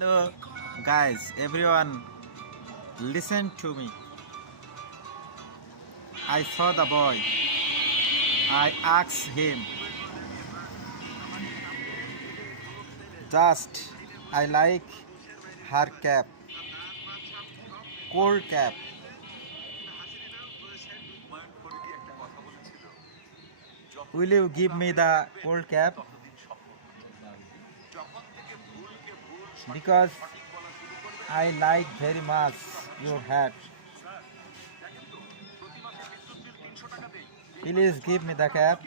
Hello, guys, everyone, listen to me. I saw the boy. I asked him, just, I like her cap, cold cap. Will you give me the cold cap? Because I like very much your hat. Please give me the cap.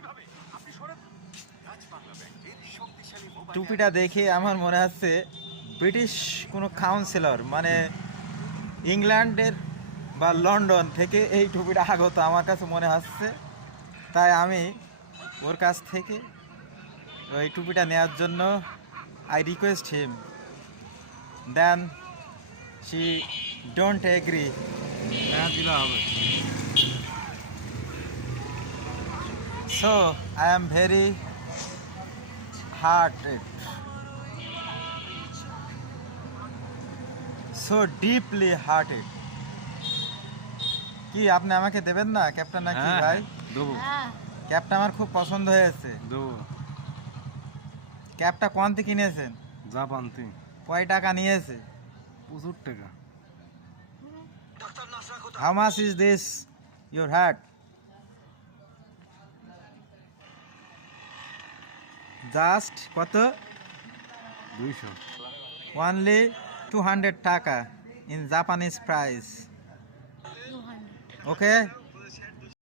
টুপিটা দেখে আমার মনে হচ্ছে British কোনো councillor, মানে ইংল্যান্ডের বা London থেকে এই টুপিটা আগত আমার কাছে মনে হচ্ছে। তাই আমি ওর কাছ থেকে ওই টুপিটা নেওয়ার জন্য I request him, then she don't agree. দিলে হবে। So I am very hearted, so deeply hearted. কি আপনি আমাকে দেবেন না ক্যাপটা নাকি? ভাই দেবো। ক্যাপটা আমার খুব পছন্দ হয়েছে। দেবো। ক্যাপটা কোন থেকে কিনেছেন? জাপান থেকে। কয় টাকা নিয়েছে? প্রচুর টাকা। How much is this your hat? Just কত? 200। Only 200 টাকা in Japanese price. 200. Okay?